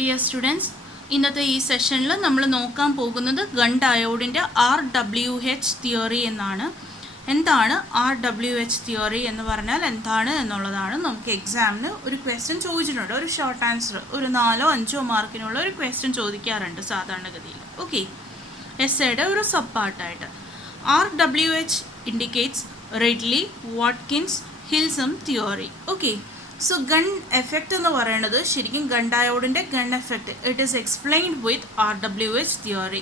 Dear students, ഇന്നത്തെ ഈ സെഷനിൽ നമ്മൾ നോക്കാൻ പോകുന്നത് ഗൺ ഡയോഡിൻ്റെ RWH തിയറി എന്നാണ്. എന്താണ് RWH തിയറി എന്ന് പറഞ്ഞാൽ എന്താണ് എന്നുള്ളതാണ്. നമുക്ക് എക്സാമിന് ഒരു ക്വസ്റ്റ്യൻ ചോദിച്ചിട്ടുണ്ട്, ഒരു ഷോർട്ട് ആൻസർ, ഒരു 4-5 മാർക്കിനുള്ള ഒരു ക്വസ്റ്റ്യൻ ചോദിക്കാറുണ്ട് സാധാരണഗതിയിൽ. ഓക്കെ, എസ്സേയുടെ ഒരു സബ് പാർട്ടായിട്ട്. RWH indicates Ridley Watkins Hilsum theory. Okay, so Gunn effect എന്ന് പറയുന്നത് ശരിക്കും ഗൺ ഡയോഡിൻ്റെ Gunn effect it is explained with RWH theory.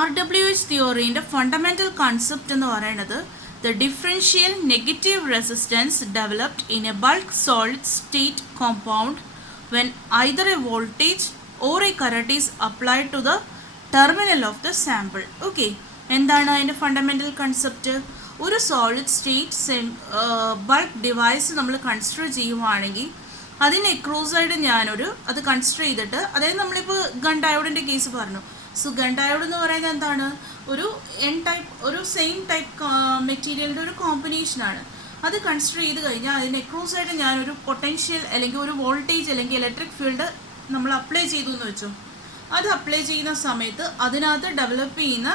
RWH തിയറിൻ്റെ ഫണ്ടമെൻ്റൽ കൺസെപ്റ്റ് എന്ന് പറയുന്നത് the differential negative resistance developed in a bulk solid state compound when either a voltage or a current is applied to the terminal of the sample. Okay, എന്താണ് അതിൻ്റെ fundamental concept? ഒരു solid state bulk device നമ്മൾ consider ചെയ്യുവാണെങ്കിൽ അതിന് എക്രോസായിട്ട് അത് consider ചെയ്തിട്ട്, അതായത് നമ്മളിപ്പോൾ ഗൺ ഡയോഡിൻ്റെ കേസ് പറഞ്ഞു. സോ ഗൺ ഡയോഡ് എന്ന് പറയുന്നത് എന്താണ്? ഒരു ഒരു സെയിം ടൈപ്പ് മെറ്റീരിയലിൻ്റെ ഒരു കോമ്പിനേഷനാണ്. അത് കൺസിഡർ ചെയ്ത് കഴിഞ്ഞാൽ അതിന് എക്രോസായിട്ട് ഞാനൊരു പൊട്ടൻഷ്യൽ അല്ലെങ്കിൽ ഒരു വോൾട്ടേജ് അല്ലെങ്കിൽ ഇലക്ട്രിക് ഫീൽഡ് നമ്മൾ അപ്ലൈ ചെയ്തു എന്ന് വെച്ചോ. അത് അപ്ലൈ ചെയ്യുന്ന സമയത്ത് അതിനകത്ത് ഡെവലപ്പ് ചെയ്യുന്ന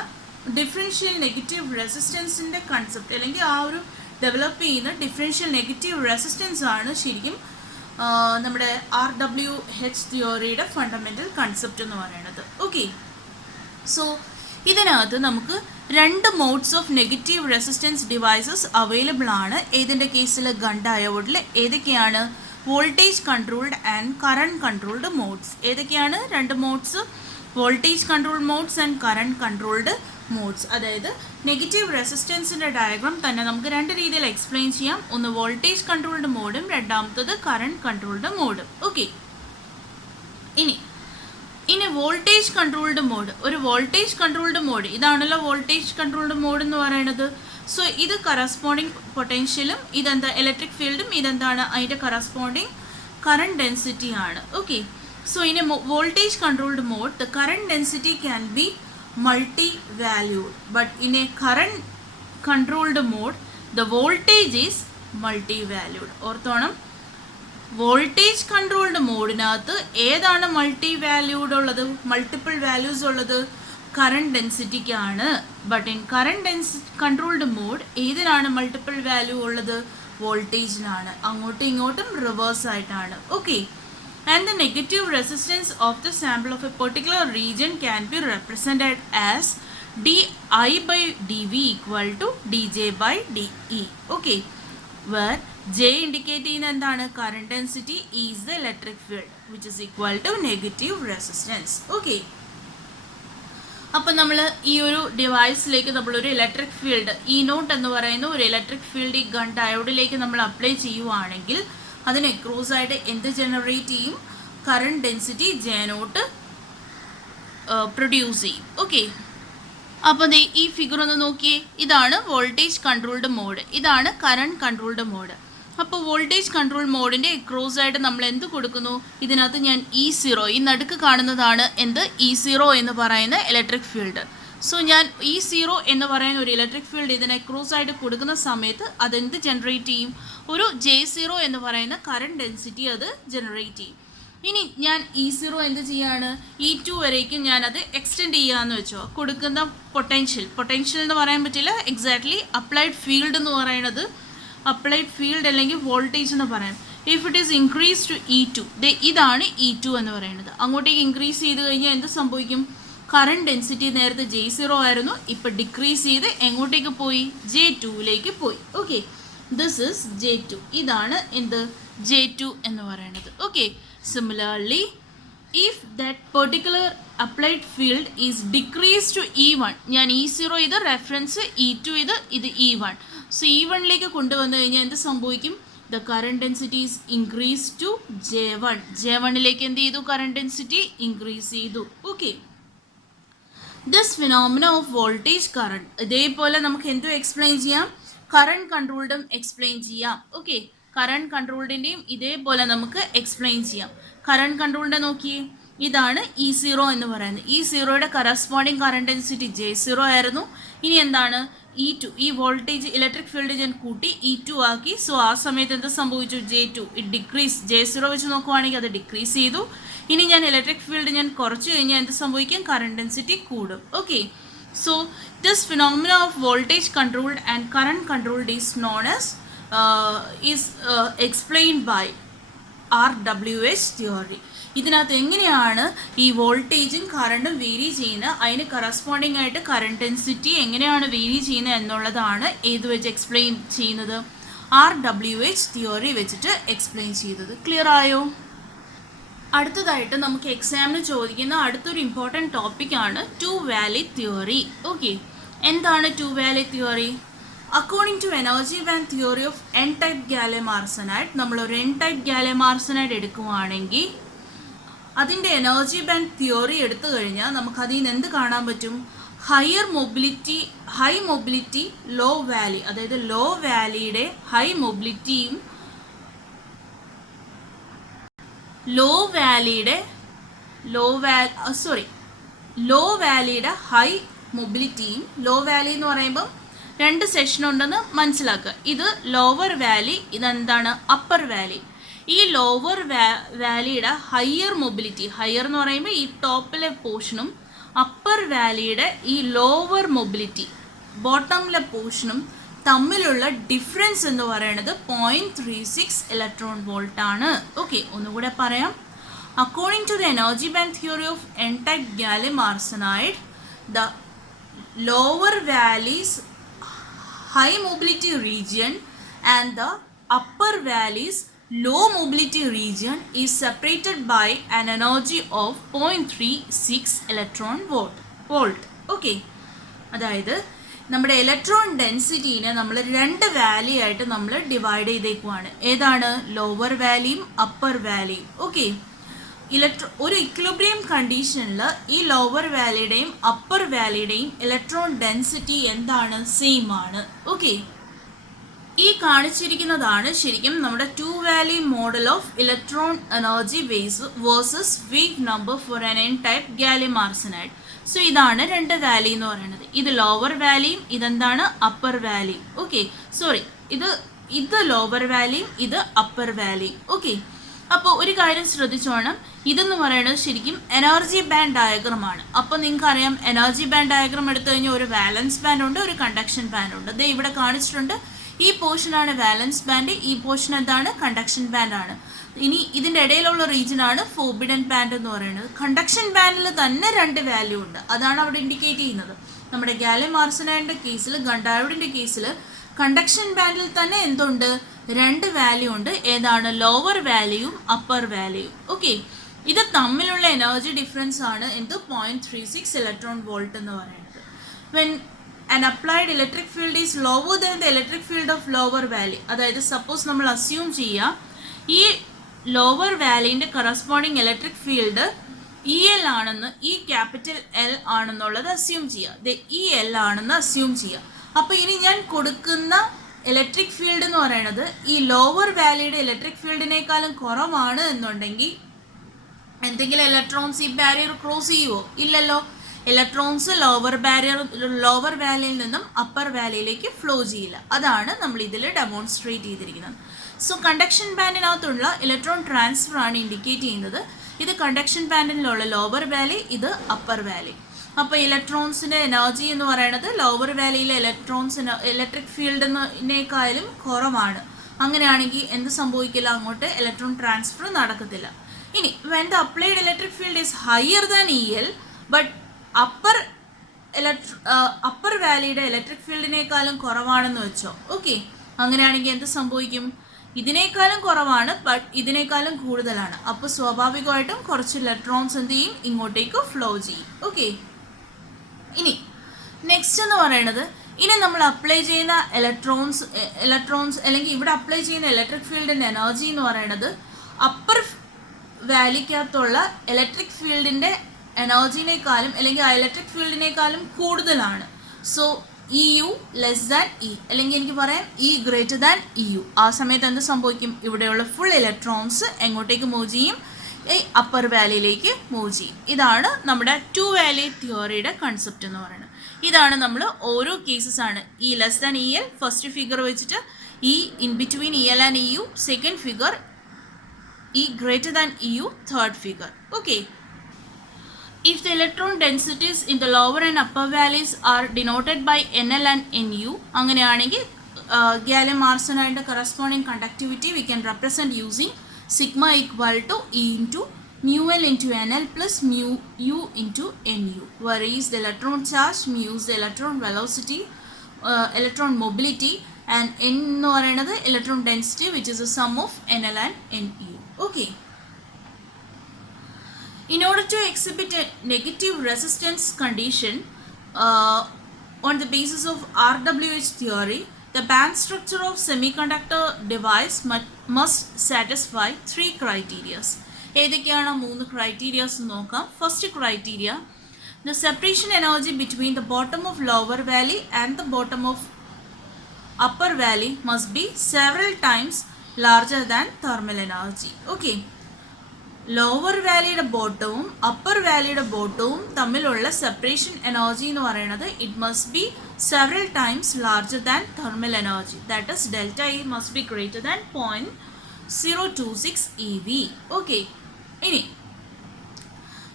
ഡിഫറൻഷ്യൽ നെഗറ്റീവ് റെസിസ്റ്റൻസിൻ്റെ കൺസെപ്റ്റ് അല്ലെങ്കിൽ ആ ഒരു ഡെവലപ്പ് ചെയ്യുന്ന ഡിഫറൻഷ്യൽ നെഗറ്റീവ് റെസിസ്റ്റൻസ് ആണ് ശരിക്കും നമ്മുടെ RWH തിയറിയുടെ ഫണ്ടമെൻ്റൽ കൺസെപ്റ്റ് എന്ന് പറയുന്നത്. ഓക്കെ, സോ ഇതിനകത്ത് നമുക്ക് 2 modes of negative resistance devices available ആണ്. ഏതിൻ്റെ കേസിൽ? ഗൺ ഡയോഡിൽ. ഏതൊക്കെയാണ്? Voltage controlled and current controlled modes. ഏതൊക്കെയാണ് 2 modes? Voltage control modes and current controlled modes. അതായത് നെഗറ്റീവ് റെസിസ്റ്റൻസിൻ്റെ ഡയഗ്രാം തന്നെ നമുക്ക് 2 രീതിയിൽ എക്സ്പ്ലെയിൻ ചെയ്യാം. ഒന്ന് വോൾട്ടേജ് കൺട്രോൾഡ് മോഡും രണ്ടാമത്തത് കറണ്ട് കൺട്രോൾഡ് മോഡും. ഓക്കെ, ഇനി വോൾട്ടേജ് കൺട്രോൾഡ് മോഡ്. ഒരു വോൾട്ടേജ് കൺട്രോൾഡ് മോഡ് ഇതാണല്ലോ വോൾട്ടേജ് കൺട്രോൾഡ് മോഡ് എന്ന് പറയുന്നത്. സോ ഇത് കറസ്പോണ്ടിങ് പൊട്ടൻഷ്യലും ഇതെന്താ ഇലക്ട്രിക് ഫീൽഡും ഇതെന്താണ് അതിൻ്റെ കറസ്പോണ്ടിങ് കറണ്ട് ഡെൻസിറ്റി ആണ്. Okay, so in a voltage controlled mode the current density can be multi-valued, but in a current controlled mode the voltage is multi-valued. ഓർത്തോണം, voltage controlled മോഡിനകത്ത് ഏതാണ് multi valued ഉള്ളത്, multiple values ഉള്ളത്? Current ഡെൻസിറ്റിക്കാണ്. But in current controlled mode ഏതിനാണ് multiple value ഉള്ളത്? വോൾട്ടേജിനാണ്. അങ്ങോട്ടും ഇങ്ങോട്ടും റിവേഴ്സ് ആയിട്ടാണ്. Okay, and the negative resistance of the sample of a particular region can be represented as di by dv equal to dj by de. Okay, where j indicating എന്താണ്? current density is the electric field which is equal to negative resistance. Okay, അപ്പം നമ്മൾ ഈ ഒരു ഡിവൈസിലേക്ക് നമ്മളൊരു electric field E0 എന്ന് പറയുന്ന ഒരു electric field ഈ ഗൺ ഡയോഡിലേക്ക് നമ്മൾ അപ്ലൈ ചെയ്യുവാണെങ്കിൽ അതിന് എക്രോസായിട്ട് എന്ത് ജനറേറ്റ് ചെയ്യും? കറണ്ട് ഡെൻസിറ്റി J0 പ്രൊഡ്യൂസ് ചെയ്യും. ഓക്കെ, അപ്പോൾ ഈ ഫിഗർ ഒന്ന് നോക്കിയേ. ഇതാണ് വോൾട്ടേജ് കൺട്രോൾഡ് മോഡ്, ഇതാണ് കറണ്ട് കൺട്രോൾഡ് മോഡ്. അപ്പോൾ വോൾട്ടേജ് കൺട്രോൾ മോഡിൻ്റെ എക്രോസായിട്ട് നമ്മൾ എന്ത് കൊടുക്കുന്നു? ഇതിനകത്ത് ഞാൻ E0, ഈ നടുക്ക് കാണുന്നതാണ് എന്ത്? E0 എന്ന് പറയുന്ന ഇലക്ട്രിക് ഫീൽഡ്. സോ ഞാൻ E0 എന്ന് പറയുന്ന ഒരു ഇലക്ട്രിക് ഫീൽഡ് ഇതിനെ ക്രോസായിട്ട് കൊടുക്കുന്ന സമയത്ത് അതെന്ത് ജനറേറ്റ് ചെയ്യും? ഒരു J0 എന്ന് പറയുന്ന കറണ്ട് ഡെൻസിറ്റി അത് ജനറേറ്റ് ചെയ്യും. ഇനി ഞാൻ E0 എന്ത് ചെയ്യാണ്? E2 വരേക്കും ഞാനത് എക്സ്റ്റെൻഡ് ചെയ്യാമെന്ന് വെച്ചോ. കൊടുക്കുന്ന പൊട്ടൻഷ്യൽ എന്ന് പറയാൻ പറ്റില്ല, എക്സാക്ട്ലി അപ്ലൈഡ് ഫീൽഡ് എന്ന് പറയുന്നത് അപ്ലൈഡ് ഫീൽഡ് അല്ലെങ്കിൽ വോൾട്ടേജ് എന്ന് പറയാം. If it is increase to E2, ഇതാണ് E2 എന്ന് പറയുന്നത്. അങ്ങോട്ടേക്ക് ഇൻക്രീസ് ചെയ്ത് കഴിഞ്ഞാൽ എന്ത് സംഭവിക്കും? കറണ്ട് ഡെൻസിറ്റി നേരത്തെ J0 ആയിരുന്നു, ഇപ്പോൾ ഡിക്രീസ് ചെയ്ത് എങ്ങോട്ടേക്ക് പോയി? J2ലേക്ക് പോയി. Okay, this is J2. ഇതാണ് എന്ത്? J2 എന്ന് പറയുന്നത്. Okay, similarly if that particular applied field is decrease to E1, ഞാൻ E0 ഇത് റെഫറൻസ്, E2 ഇത് E1. സോ E1ലേക്ക് കൊണ്ടുവന്നു കഴിഞ്ഞാൽ എന്ത് സംഭവിക്കും? The current density is increase to J1. J1ലേക്ക് എന്ത് ചെയ്തു? കറണ്ട് ഡെൻസിറ്റി ഇൻക്രീസ് ചെയ്തു. Okay, this phenomena of voltage current ഇതേപോലെ നമുക്ക് എന്തും എക്സ്പ്ലെയിൻ ചെയ്യാം? കറണ്ട് കൺട്രോൾഡും എക്സ്പ്ലെയിൻ ചെയ്യാം. ഓക്കെ, കറണ്ട് കൺട്രോൾഡിൻ്റെയും ഇതേപോലെ നമുക്ക് എക്സ്പ്ലെയിൻ ചെയ്യാം. കറണ്ട് കൺട്രോളിൻ്റെ നോക്കിയേ, ഇതാണ് E0 എന്ന് പറയുന്നത്. E0യുടെ കറസ്പോണ്ടിങ് കറണ്ട് ഡെൻസിറ്റി J0 ആയിരുന്നു. ഇനി എന്താണ്? E2 ഈ വോൾട്ടേജ് ഇലക്ട്രിക് ഫീൽഡ് ഞാൻ കൂട്ടി E2 ആക്കി. സോ ആ സമയത്ത് എന്ത് സംഭവിച്ചു? J2 it decrease. J0 വെച്ച് നോക്കുവാണെങ്കിൽ അത് ഡിക്രീസ് ചെയ്തു. ഇനി ഞാൻ ഇലക്ട്രിക് ഫീൽഡ് ഞാൻ കുറച്ച് കഴിഞ്ഞാൽ എന്ത് സംഭവിക്കും? കറണ്ട് ഡെൻസിറ്റി കൂടും. Okay, so this phenomena of voltage controlled and current controlled is known as explained by RWH theory. ഇതിനകത്ത് എങ്ങനെയാണ് ഈ വോൾട്ടേജും കറണ്ടും വേരി ചെയ്യുന്നത്, അതിന് കറസ്പോണ്ടിങ് ആയിട്ട് കറണ്ട് ഡെൻസിറ്റി എങ്ങനെയാണ് വേരി ചെയ്യുന്നത് എന്നുള്ളതാണ് ഏത് വെച്ച് എക്സ്പ്ലെയിൻ ചെയ്യുന്നത്? RWH തിയറി വെച്ചിട്ട് എക്സ്പ്ലെയിൻ ചെയ്തത്. ക്ലിയർ ആയോ? അടുത്തതായിട്ട് നമുക്ക് എക്സാമിന് ചോദിക്കുന്ന അടുത്തൊരു ഇമ്പോർട്ടൻറ്റ് ടോപ്പിക്കാണ് ടു വാലി തിയറി. ഓക്കെ, എന്താണ് two valley theory? According to energy band theory of N type gallium arsenide, നമ്മളൊരു എൻ ടൈപ്പ് ഗാലിയം ആർസനൈഡ് എടുക്കുവാണെങ്കിൽ അതിൻ്റെ എനർജി ബാൻഡ് തിയറി എടുത്തു കഴിഞ്ഞാൽ നമുക്ക് അതിൽ നിന്ന് എന്ത് കാണാൻ പറ്റും? ഹൈ മൊബിലിറ്റി ലോ വാലി, അതായത് ലോ വാലിയുടെ ഹൈ മൊബിലിറ്റിയും ലോ വാലിയുടെ ഹൈ മൊബിലിറ്റിയും, ലോ വാലി എന്ന് പറയുമ്പം രണ്ട് സെക്ഷൻ ഉണ്ടെന്ന് മനസ്സിലാക്കുക. ഇത് ലോവർ വാലി, ഇതെന്താണ് അപ്പർ വാലി. ഈ ലോവർ വാലിയുടെ ഹയർ മൊബിലിറ്റി, ഹയർ എന്ന് പറയുമ്പോൾ ഈ ടോപ്പിലെ പോർഷനും അപ്പർ വാലിയുടെ ഈ ലോവർ മൊബിലിറ്റി ബോട്ടമിലെ പോർഷനും തമ്മിലുള്ള ഡിഫറൻസ് എന്ന് പറയുന്നത് 0.36 ഇലക്ട്രോൺ വോൾട്ട് ആണ്. ഓക്കെ, ഒന്നുകൂടെ പറയാം. According to the energy band theory of N type gallium arsenide, the lower valleys high mobility region and the upper valleys low mobility region is separated by an energy of 0.36 electron volt. Okay, അതായത് നമ്മുടെ electron ഡെൻസിറ്റീനെ നമ്മൾ രണ്ട് Valley ആയിട്ട് നമ്മൾ divide ചെയ്തേക്കുവാണ്. ഏതാണ്? Lower വാലിയും upper വാലിയും. ഓക്കെ, ഒരു ഇക്വിലിബ്രിയം കണ്ടീഷനിൽ ഈ ലോവർ വാലിയുടെയും അപ്പർ വാലിയുടെയും ഇലക്ട്രോൺ ഡെൻസിറ്റി എന്താണ്? സെയിം ആണ്. ഓക്കെ, ഈ കാണിച്ചിരിക്കുന്നതാണ് ശരിക്കും നമ്മുടെ two valley model of electron energy versus wave number for an n type gallium arsenide. So ഇതാണ് രണ്ട് വാലി എന്ന് പറയുന്നത്. ഇത് ലോവർ വാലിയും ഇതെന്താണ്? അപ്പർ വാലിയും. ഓക്കെ, സോറി, ഇത് ലോവർ വാലിയും ഇത് അപ്പർ വാലിയും. ഓക്കെ, അപ്പോൾ ഒരു കാര്യം ശ്രദ്ധിച്ചോണം, ഇതെന്ന് പറയുന്നത് ശരിക്കും എനർജി ബാൻഡ് ഡയഗ്രമാണ്. അപ്പോൾ നിങ്ങൾക്കറിയാം എനർജി ബാൻഡ് ഡയഗ്രം എടുത്തു കഴിഞ്ഞാൽ ഒരു വാലൻസ് ബാൻഡ് ഉണ്ട്, ഒരു കണ്ടക്ഷൻ ബാൻഡ് ഉണ്ട്. ഇത് ഇവിടെ കാണിച്ചിട്ടുണ്ട്. ഈ പോർഷനാണ് വാലൻസ് ബാൻഡ്, ഈ പോർഷൻ എന്താണ്? കണ്ടക്ഷൻ ബാൻഡാണ്. ഇനി ഇതിൻ്റെ ഇടയിലുള്ള റീജിയനാണ് ഫോർബിഡൻ ബാൻഡ് എന്ന് പറയുന്നത്. കണ്ടക്ഷൻ ബാൻഡിൽ തന്നെ രണ്ട് വാല്യൂ ഉണ്ട്, അതാണ് അവിടെ ഇൻഡിക്കേറ്റ് ചെയ്യുന്നത്. നമ്മുടെ ഗാലിയം ആർസനൈഡിൻ്റെ കേസിൽ, ഗണ്ടായോഡിൻ്റെ കേസിൽ കണ്ടക്ഷൻ ബാൻഡിൽ തന്നെ എന്തുണ്ട്? രണ്ട് വാല്യൂ ഉണ്ട്. ഏതാണ്? ലോവർ വാല്യൂയും അപ്പർ വാല്യൂയും. ഓക്കെ, ഇത് തമ്മിലുള്ള എനർജി ഡിഫറൻസ് ആണ് എന്ത്? 0.36 ഇലക്ട്രോൺ വോൾട്ട് എന്ന് പറയുന്നത്. When an applied electric field is lower than the electric field of lower valley, അതായത് സപ്പോസ് നമ്മൾ അസ്യൂം ചെയ്യുക ഈ ലോവർ വാലിൻ്റെ കറസ്പോണ്ടിങ് ഇലക്ട്രിക് ഫീൽഡ് EL ആണെന്ന്, ഈ ക്യാപിറ്റൽ L ആണെന്നുള്ളത് അസ്യൂം ചെയ്യുക. EL ആണെന്ന് അസ്യൂം ചെയ്യുക. അപ്പോൾ ഇനി ഞാൻ കൊടുക്കുന്ന ഇലക്ട്രിക് ഫീൽഡ് എന്ന് പറയുന്നത് ഈ ലോവർ വാലിയുടെ ഇലക്ട്രിക് ഫീൽഡിനേക്കാളും കുറവാണ് എന്നുണ്ടെങ്കിൽ എന്തെങ്കിലും ഇലക്ട്രോൺസ് ഈ ബാരിയർ ക്രോസ് ചെയ്യുമോ? ഇല്ലല്ലോ. ഇലക്ട്രോൺസ് ലോവർ വാലിയിൽ നിന്നും അപ്പർ വാലിയിലേക്ക് ഫ്ലോ ചെയ്യില്ല. അതാണ് നമ്മൾ ഇതിൽ ഡെമോൺസ്ട്രേറ്റ് ചെയ്തിരിക്കുന്നത്. സോ കണ്ടക്ഷൻ ബാൻഡിനകത്തുള്ള ഇലക്ട്രോൺ ട്രാൻസ്ഫർ ആണ് ഇൻഡിക്കേറ്റ് ചെയ്യുന്നത്. ഇത് കണ്ടക്ഷൻ ബാൻഡിലുള്ള ലോവർ വാലി, ഇത് അപ്പർ വാലി. അപ്പോൾ ഇലക്ട്രോൺസിൻ്റെ എനർജി എന്ന് പറയുന്നത് ലോവർ വാലിയിലെ ഇലക്ട്രോൺസിന് ഇലക്ട്രിക് ഫീൽഡിനേക്കാളും കുറവാണ്. അങ്ങനെയാണെങ്കിൽ എന്ത് സംഭവിക്കില്ല? അങ്ങോട്ട് ഇലക്ട്രോൺ ട്രാൻസ്ഫർ നടക്കത്തില്ല. ഇനി when the applied electric field is higher than EL but upper വാലിയുടെ ഇലക്ട്രിക് ഫീൽഡിനേക്കാളും കുറവാണെന്ന് വെച്ചോ. ഓക്കെ, അങ്ങനെയാണെങ്കിൽ എന്ത് സംഭവിക്കും? ഇതിനേക്കാളും കുറവാണ് ബട്ട് ഇതിനേക്കാളും കൂടുതലാണ്. അപ്പോൾ സ്വാഭാവികമായിട്ടും കുറച്ച് ഇലക്ട്രോൺസ് എന്ത് ചെയ്യും? ഇങ്ങോട്ടേക്ക് ഫ്ലോ ചെയ്യും. ഓക്കെ, ഇനി നെക്സ്റ്റ് എന്ന് പറയുന്നത്, ഇനി നമ്മൾ അപ്ലൈ ചെയ്യുന്ന ഇലക്ട്രോൺസ് അല്ലെങ്കിൽ ഇവിടെ അപ്ലൈ ചെയ്യുന്ന ഇലക്ട്രിക് ഫീൽഡിൻ്റെ എനർജി എന്ന് പറയുന്നത് അപ്പർ വാലിക്കകത്തുള്ള ഇലക്ട്രിക് ഫീൽഡിൻ്റെ എനർജിനേക്കാളും അല്ലെങ്കിൽ ആ ഇലക്ട്രിക് ഫീൽഡിനേക്കാളും കൂടുതലാണ്. So EU less than E, അല്ലെങ്കിൽ എനിക്ക് പറയാം E ഗ്രേറ്റർ ദാൻ EU. ആ സമയത്ത് എന്ത് സംഭവിക്കും? ഇവിടെയുള്ള ഫുൾ ഇലക്ട്രോൺസ് എങ്ങോട്ടേക്ക് മൂവ് ചെയ്യും? ഈ അപ്പർ വാലിയിലേക്ക് മൂവ് ചെയ്യും. ഇതാണ് നമ്മുടെ ടു വാലി തിയറിയുടെ കൺസെപ്റ്റ് എന്ന് പറയുന്നത്. ഇതാണ് നമ്മൾ ഓരോ കേസസ് ആണ്. E less than E L first figure വെച്ചിട്ട്, E in between E L and E U second figure, E greater than E U third figure. Okay. If the electron densities in the lower and upper valleys are denoted by NL and NU, അങ്ങനെയാണെങ്കിൽ gallium arsenide corresponding conductivity we can represent using sigma equal to E into mu L into NL plus mu U into NU, where E is the electron charge, mu is the electron velocity, electron mobility, and N എന്ന് പറയുന്നത് electron density, which is the sum of NL and NU. Okay. In order to exhibit a negative resistance condition on the basis of RWH theory, the band structure of semiconductor device must satisfy three criteria. ഏതൊക്കെയാണ് മൂന്ന് criteria നോക്കാം. First criteria, the separation energy between the bottom of lower valley and the bottom of upper valley must be several times larger than thermal energy. Okay. Lower വാലിയുടെ ബോട്ടവും upper വാലിയുടെ ബോട്ടവും തമ്മിലുള്ള separation energy എന്ന് പറയുന്നത് it must be several times larger than thermal energy, that is delta E must be greater than 0.026 EV. Okay. ഇനി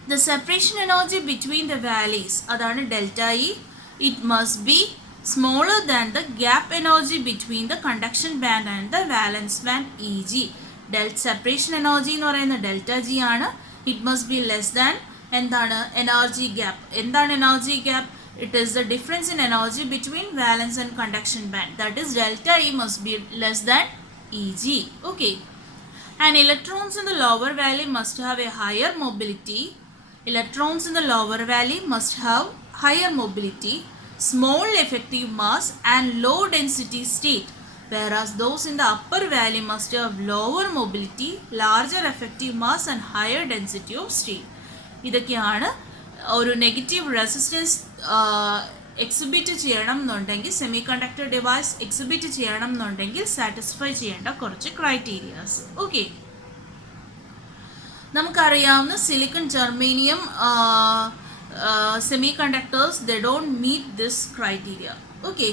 the separation energy between the valleys, അതാണ് delta E, it must be smaller than the gap energy between the conduction band and the valence band EG. Separation energy എന്ന് പറയുന്നത് delta G ആണ്. It must be less than എന്താണ് energy gap. എന്താണ് energy gap? It is the difference in energy between valence and conduction band, that is delta E must be less than EG. Okay. And electrons in the lower valley must have a higher mobility. Electrons in the lower valley must have higher mobility, small effective mass and low density state, whereas those in the upper valley must have lower mobility, larger effective mass and higher density of state. ഇതൊക്കെയാണ് ഒരു negative resistance exhibit ചെയ്യണം എന്നുണ്ടെങ്കിൽ, semi conductor device exhibit ചെയ്യണം എന്നുണ്ടെങ്കിൽ satisfy ചെയ്യേണ്ട കുറച്ച് criterias. Okay. നമുക്കറിയാവുന്ന silicon, germanium semiconductors they don't meet this criteria. Okay.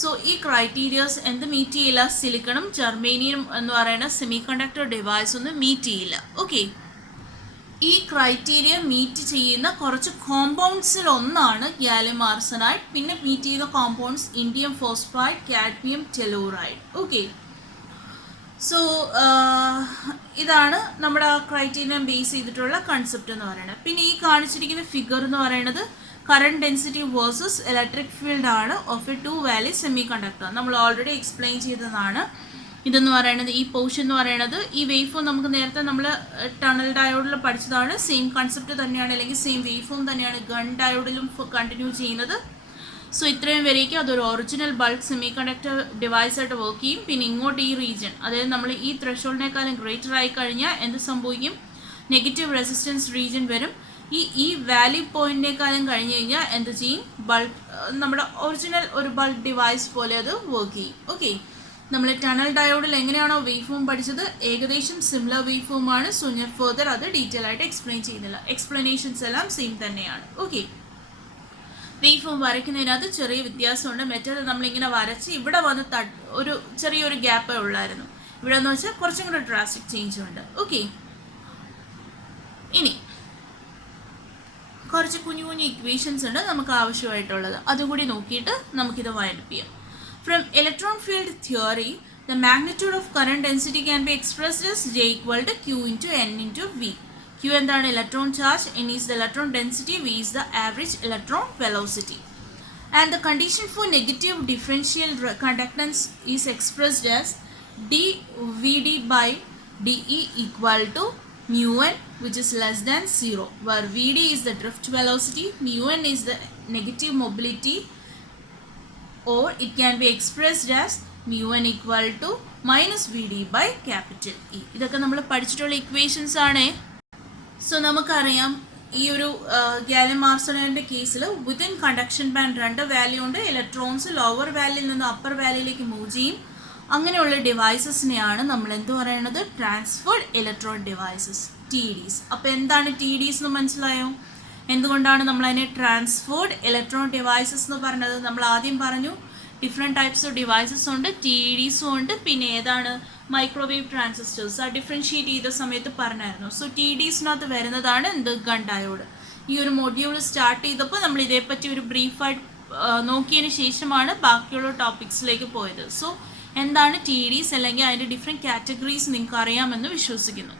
So ഈ ക്രൈറ്റീരിയസ് എന്ത് മീറ്റ് ചെയ്യില്ല? സിലിക്കണും ജർമേനിയം എന്ന് പറയുന്ന സെമി കണ്ടക്ടർ ഡിവൈസ് ഒന്നും മീറ്റ് ചെയ്യില്ല. ഓക്കെ. ഈ ക്രൈറ്റീരിയ മീറ്റ് ചെയ്യുന്ന കുറച്ച് കോമ്പൗണ്ട്സിൽ ഒന്നാണ് ഗാലിയം ആർസനൈഡ്. പിന്നെ മീറ്റ് ചെയ്യുന്ന compounds indium phosphide, cadmium telluride. Okay. So ഇതാണ് നമ്മുടെ ക്രൈറ്റീരിയ ബേസ് ചെയ്തിട്ടുള്ള കൺസെപ്റ്റ് എന്ന് പറയുന്നത്. പിന്നെ ഈ കാണിച്ചിരിക്കുന്ന ഫിഗർ എന്ന് പറയുന്നത് current density versus electric field ആണ് of a 2 valley semiconductor. നമ്മൾ ഓൾറെഡി എക്സ്പ്ലെയിൻ ചെയ്തതാണ്. ഇതെന്ന് പറയുന്നത്, ഈ പോർഷൻ എന്ന് പറയുന്നത്, ഈ വേവ് ഫോം നമുക്ക് നേരത്തെ നമ്മൾ ടണൽ ഡയോഡിൽ പഠിച്ചതാണ്. സെയിം കൺസെപ്റ്റ് തന്നെയാണ്, അല്ലെങ്കിൽ സെയിം വേവ് ഫോം തന്നെയാണ് ഗൺ ഡയോഡിലും കണ്ടിന്യൂ ചെയ്യുന്നത്. സോ ഇത്രയും വരേക്കും അതൊരു original bulk semi conductor device ആയിട്ട് വർക്ക് ചെയ്യും. പിന്നെ ഇങ്ങോട്ട് ഈ റീജിയൻ, അതായത് നമ്മൾ ഈ ത്രെഷോൾഡിനേക്കാളും ഗ്രേറ്റർ ആയി കഴിഞ്ഞാൽ എന്ത് സംഭവിക്കും? നെഗറ്റീവ് റെസിസ്റ്റൻസ് റീജിയൻ വരും. ഈ വാലി പോയിന്റിനേക്കാളും കഴിഞ്ഞ് കഴിഞ്ഞാൽ എന്ത് ചെയ്യും? ബൾക്ക്, നമ്മുടെ ഒറിജിനൽ ഒരു ബൾക്ക് ഡിവൈസ് പോലെ അത് വർക്ക് ചെയ്യും. ഓക്കെ. നമ്മൾ ടണൽ ഡയോഡിൽ എങ്ങനെയാണോ വേവ് ഫോം പഠിച്ചത്, ഏകദേശം സിമിലർ വേവ് ഫോം ആണ്. സോ ഞാൻ ഫർദർ അത് ഡീറ്റെയിൽ ആയിട്ട് എക്സ്പ്ലെയിൻ ചെയ്യുന്നില്ല. എക്സ്പ്ലനേഷൻസ് എല്ലാം സെയിം തന്നെയാണ്. ഓക്കെ. വേവ് ഫോം വരയ്ക്കുന്നതിനകത്ത് ചെറിയ വ്യത്യാസമുണ്ട്. മറ്റേത് നമ്മളിങ്ങനെ വരച്ച് ഇവിടെ വന്ന് ഒരു ചെറിയൊരു ഗ്യാപ്പേ ഉള്ളായിരുന്നു. ഇവിടെ എന്ന് വെച്ചാൽ കുറച്ചും കൂടെ ഡ്രാസ്റ്റിക് ചേഞ്ച് ഉണ്ട്. ഓക്കെ. ഇനി കുറച്ച് കുഞ്ഞു കുഞ്ഞു ഇക്വേഷൻസ് ഉണ്ട് നമുക്ക് ആവശ്യമായിട്ടുള്ളത്, അതുകൂടി നോക്കിയിട്ട് നമുക്കിത് വൈൻഡപ്പ് ചെയ്യാം. From electron field theory, the magnitude of current density can be expressed as J equal to Q into N into V. Q എന്താണ്? Electron charge, N is the electron density, V is the average electron velocity. And the condition for negative differential conductance is expressed as dVd by dE equal to mu n, which is less than 0, where Vd is the drift velocity, mu n is the negative mobility, or it can be expressed as mu n equal to minus Vd by capital E. ഇതൊക്കെ നമ്മൾ പഠിച്ചിട്ടുള്ള equations ആണ്. So നമുക്കറിയാം ഈ ഒരു gallium ആർസനൈഡിൻ്റെ കേസിൽ within conduction band 2 value ഉണ്ട്. Electrons lower വാല്യൂയിൽ നിന്ന് അപ്പർ വാല്യൂയിലേക്ക് മൂവ് ചെയ്യും. അങ്ങനെയുള്ള ഡിവൈസസിനെയാണ് നമ്മൾ എന്ത് പറയുന്നത്? Transferred electron devices, TDs. അപ്പോൾ എന്താണ് TDs എന്ന് മനസ്സിലായോ? എന്തുകൊണ്ടാണ് നമ്മൾ അതിനെ ട്രാൻസ്ഫേർഡ് ഇലക്ട്രോണിക് ഡിവൈസസ് എന്ന് പറഞ്ഞത്? നമ്മൾ ആദ്യം പറഞ്ഞു ഡിഫറെൻറ്റ് ടൈപ്സ് ഓഫ് ഡിവൈസസ് ഉണ്ട്, TEDs ഉണ്ട്, പിന്നെ ഏതാണ് മൈക്രോവേവ് ട്രാൻസിസ്റ്റേഴ്സ്. ആ ഡിഫറൻഷിയേറ്റ് ചെയ്ത സമയത്ത് പറഞ്ഞായിരുന്നു. സോ TEDസിനകത്ത് വരുന്നതാണ് എന്ത്? Gun diode. ഈ ഒരു മൊഡ്യൂൾ സ്റ്റാർട്ട് ചെയ്തപ്പോൾ നമ്മൾ ഇതേപ്പറ്റി ഒരു ബ്രീഫായിട്ട് നോക്കിയതിന് ശേഷമാണ് ബാക്കിയുള്ള ടോപ്പിക്സിലേക്ക് പോയത്. സോ എന്താണ് TEDs അല്ലെങ്കിൽ അതിൻ്റെ ഡിഫറെൻറ്റ് കാറ്റഗറീസ് നിങ്ങൾക്ക് അറിയാമെന്ന് വിശ്വസിക്കുന്നു.